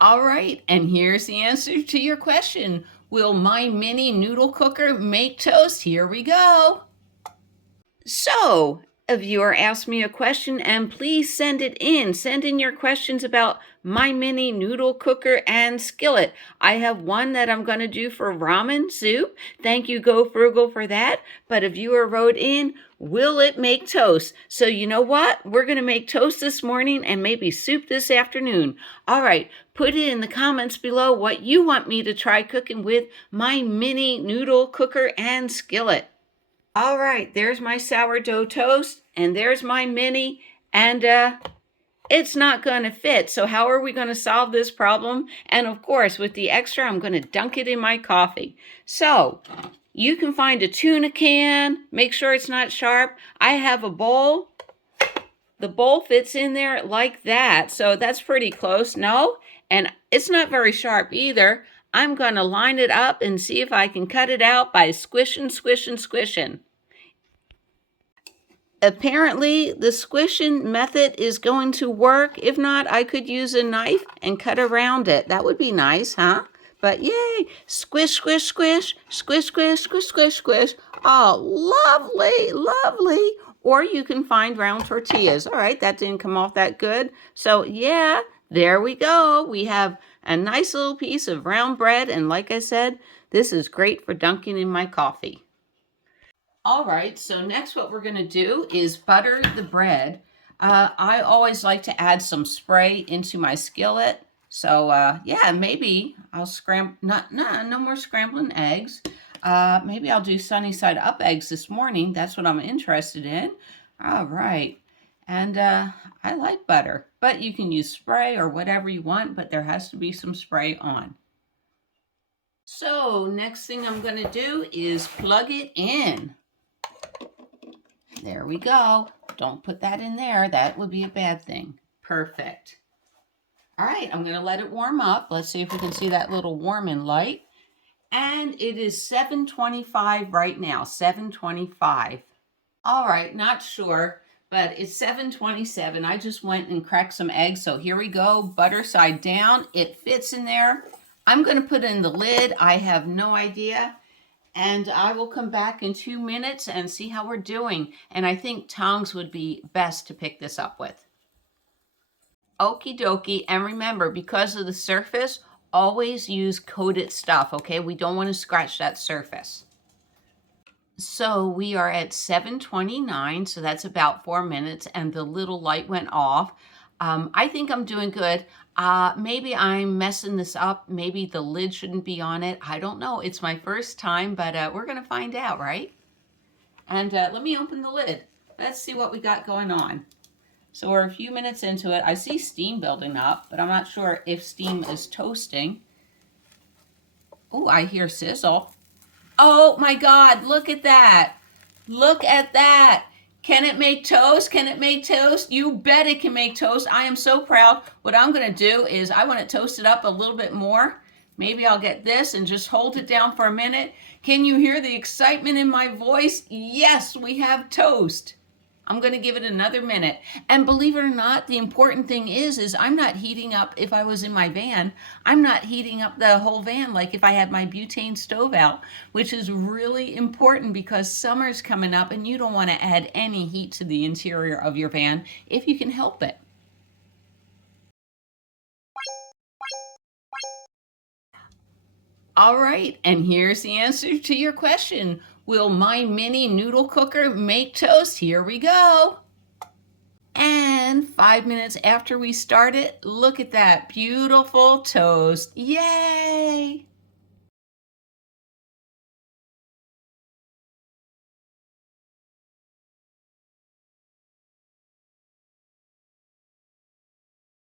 All right, and here's the answer to your question. Will my mini noodle cooker make toast? Here we go. So, a viewer asked me a question, and please send it in. Send in your questions about my mini noodle cooker and skillet. I have one that I'm going to do for ramen soup. Thank you, Go Frugal, for that. But a viewer wrote in, will it make toast? So, you know what? We're going to make toast this morning and maybe soup this afternoon. All right, put it in the comments below what you want me to try cooking with my mini noodle cooker and skillet. All right, there's my sourdough toast, and there's my mini, and it's not going to fit. So how are we going to solve this problem? And of course, with the extra, I'm going to dunk it in my coffee. So you can find a tuna can, make sure it's not sharp. I have a bowl. The bowl fits in there like that, so that's pretty close. No, and it's not very sharp either. I'm going to line it up and see if I can cut it out by squishing, squishing, squishing. Apparently, the squishing method is going to work. If not, I could use a knife and cut around it. That would be nice, huh? But yay, squish, squish, squish, squish, squish, squish, squish, squish. Oh, lovely, lovely. Or you can find round tortillas. All right, that didn't come off that good. So yeah, there we go. We have a nice little piece of round bread. And like I said, this is great for dunking in my coffee. All right, so next what we're going to do is butter the bread. I always like to add some spray into my skillet. So yeah, maybe I'll no more scrambling eggs. Maybe I'll do sunny side up eggs this morning. That's what I'm interested in. All right, and I like butter, but you can use spray or whatever you want, but there has to be some spray on. So next thing I'm going to do is plug it in. There we go. Don't put that in there. That would be a bad thing. Perfect. All right, I'm going to let it warm up. Let's see if we can see that little warming light. And it is 7:25 right now, 7:25. All right, not sure, but it's 7:27. I just went and cracked some eggs. So here we go, butter side down. It fits in there. I'm going to put it in the lid. I have no idea. And I will come back in 2 minutes and see how we're doing. And I think tongs would be best to pick this up with. Okie dokie. And remember, because of the surface, always use coated stuff, okay? We don't want to scratch that surface. So we are at 7:29, so that's about 4 minutes, and the little light went off. I think I'm doing good. Maybe I'm messing this up. Maybe the lid shouldn't be on it. I don't know. It's my first time, but we're going to find out, right? And let me open the lid. Let's see what we got going on. So we're a few minutes into it. I see steam building up, but I'm not sure if steam is toasting. Oh, I hear sizzle. Oh my God, look at that. Look at that. Can it make toast? Can it make toast? You bet it can make toast. I am so proud. What I'm going to do is I want it toasted up a little bit more. Maybe I'll get this and just hold it down for a minute. Can you hear the excitement in my voice? Yes, we have toast. I'm going to give it another minute. And believe it or not, the important thing is I'm not heating up, if I was in my van, I'm not heating up the whole van like if I had my butane stove out, which is really important because summer's coming up and you don't want to add any heat to the interior of your van if you can help it. All right, and here's the answer to your question. Will my mini noodle cooker make toast? Here we go. And 5 minutes after we started, look at that beautiful toast. Yay!